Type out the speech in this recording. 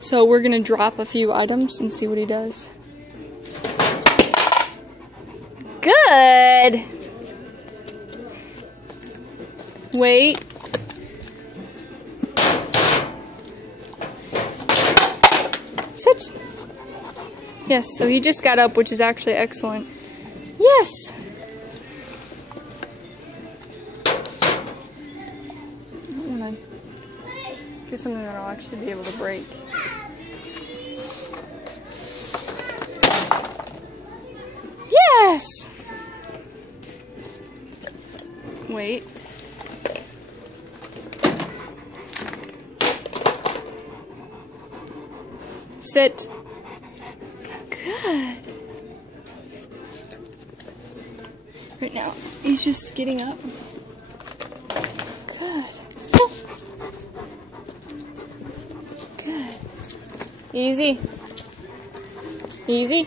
So we're gonna drop a few items and see what he does. Good! Wait. Sit. Yes, so he just got up, which is actually excellent. Yes! I don't want to get something that I'll actually be able to break. Yes! Wait. Sit. Good. Right now, he's just getting up. Good. Let's go. Good. Easy. Easy.